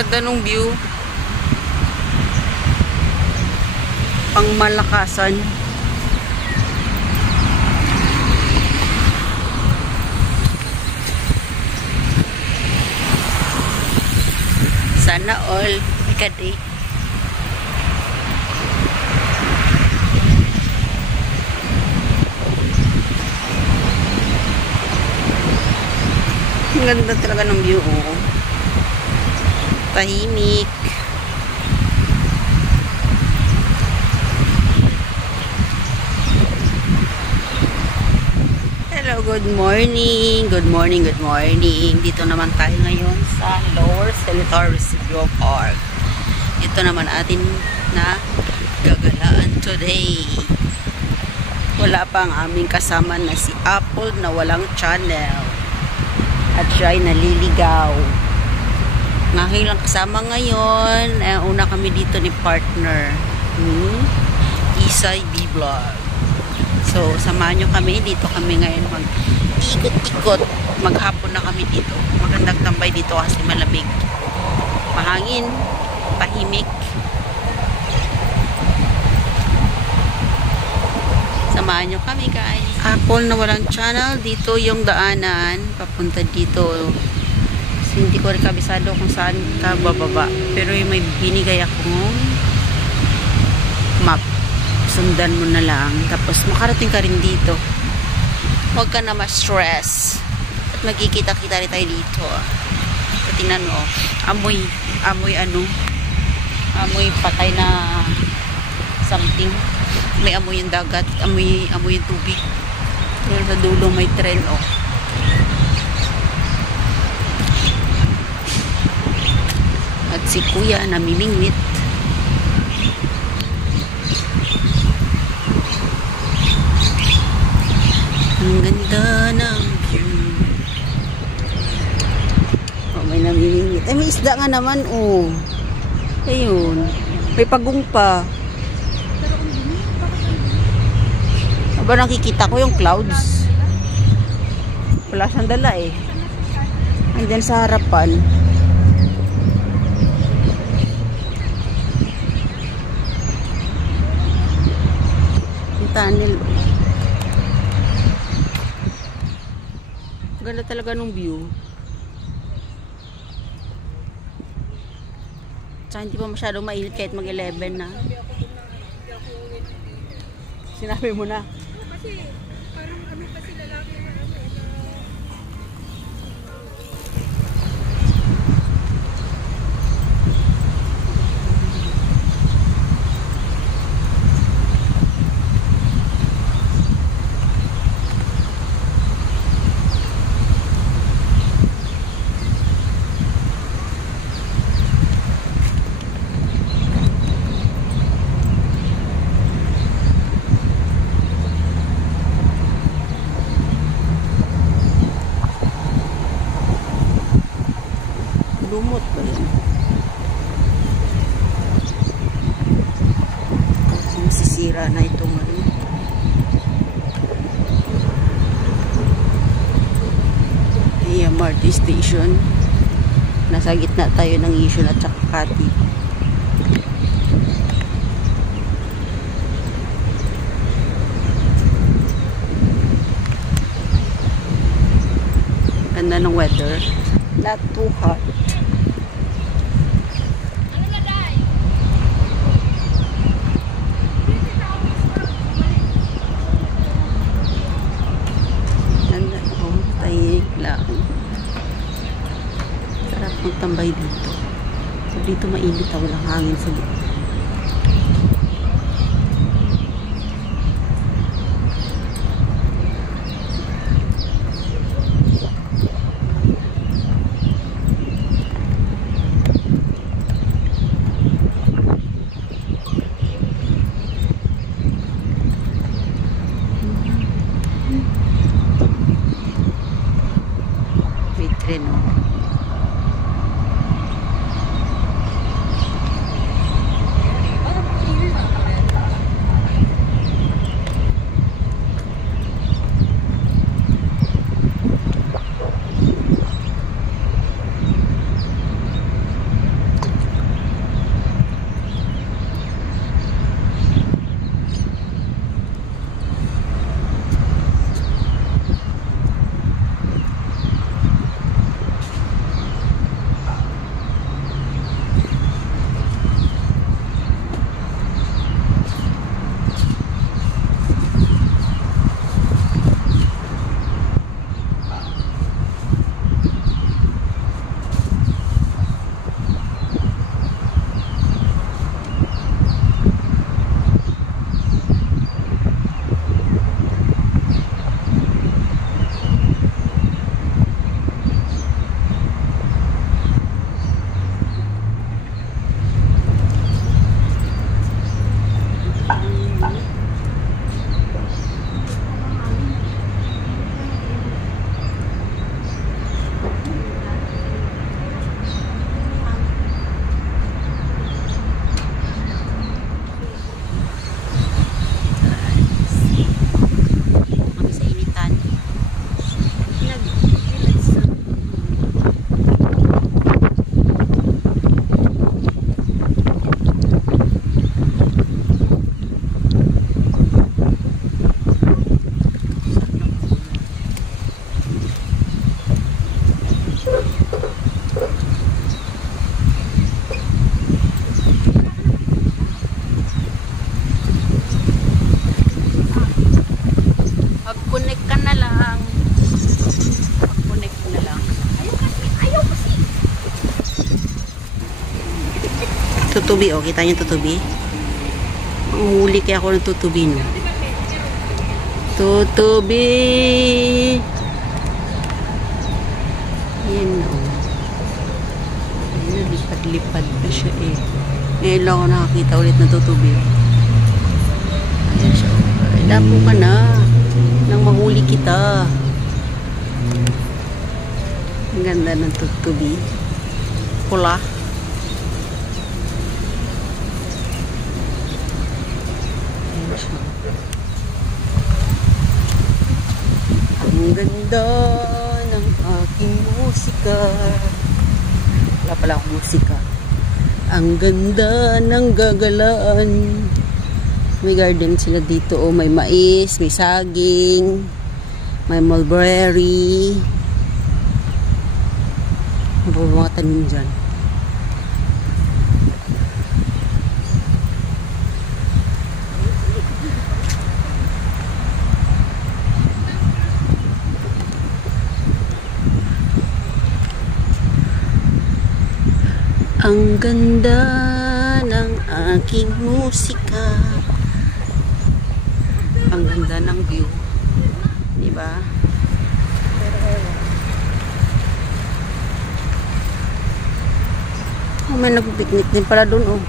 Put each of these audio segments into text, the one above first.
ganda ng view. Pangmalakasan. Sana all ikadi. Ang ganda talaga ng view. Oh. Tahimik. Hello, good morning. Good morning, good morning. Dito naman tayo ngayon sa Lower Senator Residual Park. Ito naman atin na gagalaan today. Wala pa ang aming kasama na si Apple na walang channel. At siya ay naliligaw. Ngayon lang kasama ngayon. Una kami dito ni partner. Isay B-Vlog. So, samahan nyo kami. Dito kami ngayon mag-ikot-ikot. Maghapon na kami dito. Magandang tambay dito kasi malamig. Mahangin. Tahimik. Samahan nyo kami, guys. Apple na walang channel. Dito yung daanan. Papunta dito. So, hindi ko rin kabisado kung saan ka bababa. Pero yung may binigay akong map. Sundan mo na lang. Tapos makarating ka rin dito. Huwag ka na ma-stress. At magkikita-kita rin tayo dito. So, tingnan mo. Amoy ano. Amoy patay na something. May amoy yung dagat. Amoy yung tubig. Pero sa dulo may tren. Oh. At si kuya namimingwit. Ang ganda ng view. Oh, may namimingwit. Ay, may isda nga naman, oh. Ayun. May pagong pa. Aba, nakikita ko yung clouds. Wala siyang dala, eh. Andyan sa harapan. Tunnel. Ganda talaga nung view. Tsaka hindi pa masyadong mainit kahit mag-11 na. Sinabi mo na. Kasi parang ano kasi lalaki na ano na lumot pa yan. Kasi masisira na itong ano. MRT station. Nasa gitna tayo ng Yishun at Makati. Ganda ng weather. Not too hot. Sarap magtambay dito. So dito mainit, walang hangin sa dito. Tren, oh. tutubi, oh. Kita niyo yung tutubi? Manghuli kaya ako ng tutubi, no? Tutubi! Yan, oh. Ayun, lipad-lipad na siya, eh. Ngayon lang ako nakakita ulit ng tutubi. Ayan siya, oh. Ay, dapo ka na. Nang mahuli kita. Ang ganda ng tutubi. Pula. Ang ganda ng aking musika. Wala pala akong musika. Ang ganda ng gagalaan. May garden sila dito. Oh, may mais, may saging, may mulberry. Ano ba mga tanim dyan? Ang ganda ng aking musika. Ang ganda ng view. Diba? Oh, may nagpipiknik din pala dun, oh.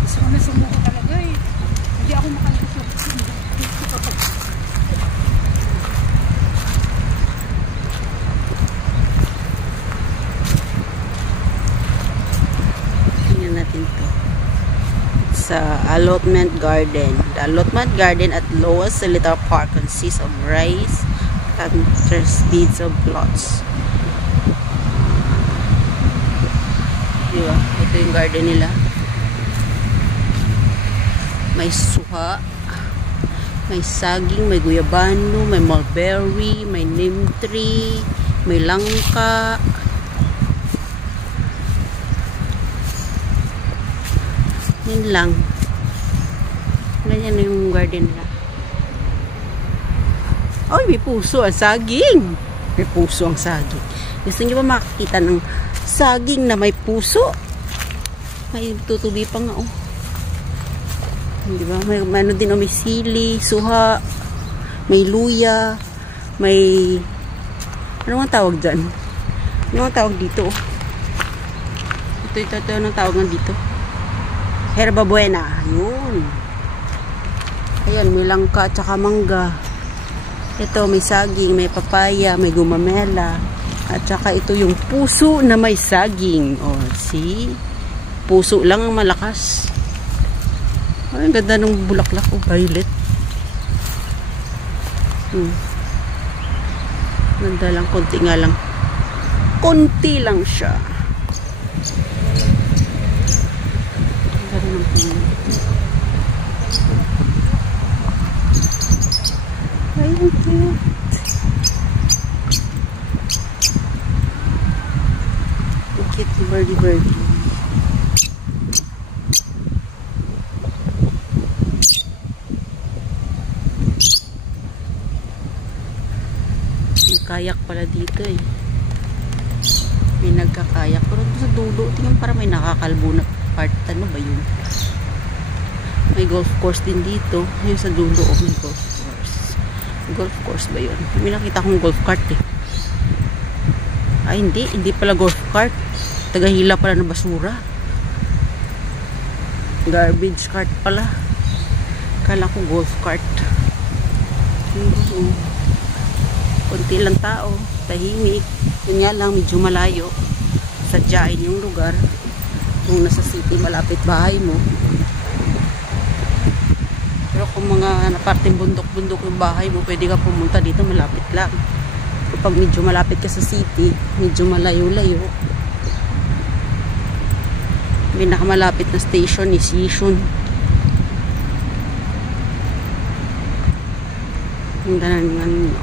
Gusto ko na sumuko talaga eh. Hindi ako makalusok. Tingnan natin to. Sa allotment garden. The allotment garden at Lower Seletar Park consists of raised beds of plots. Diba? Ito yung garden nila. May suha, may saging, may guyabano, may mulberry, may neem tree, may langka. Yan lang. Ganyan yung garden nila. Ay, may puso ang saging. May puso ang saging. Gusto niyo ba makakita ng saging na may puso? May tutubi pa nga, oh. Di ba? May ano din, oh, may sili, suha, may luya, may ano ang tawag dyan? Ano ang tawag dito? Ito ang tawag nga dito. Herba buena. Yun. Ayan, may langka at saka mangga. Ito, may saging, may papaya, may gumamela. At saka ito yung puso na may saging. O, see? Puso lang ang malakas. Ay, ang ganda ng bulaklak. O, violet. Ganda lang, konti nga lang. Konti lang siya. Ganda ng puno. Ay, ang cute. Cute ni birdie. May kayak pala dito eh. May nagkakayak. Pero sa dulo, tingnan para may nakakalbo na part. Ano ba yun? May golf course din dito. Yung sa dulo, oh, may golf course. Golf course ba yun? May nakita akong golf cart eh. Ay, hindi pala golf cart. Tagahila pala ng basura. Garbage cart pala. Kala ko golf cart. Konti lang tao. Tahimik. Yun nga lang, medyo malayo. Sadyain yung lugar. Kung nasa city, malapit bahay mo. Pero kung mga naparting bundok-bundok yung bahay mo, pwede ka pumunta dito, malapit lang. Kapag medyo malapit ka sa city, medyo malayo-layo. Pinakamalapit na station is Yishun. Ang ganda ng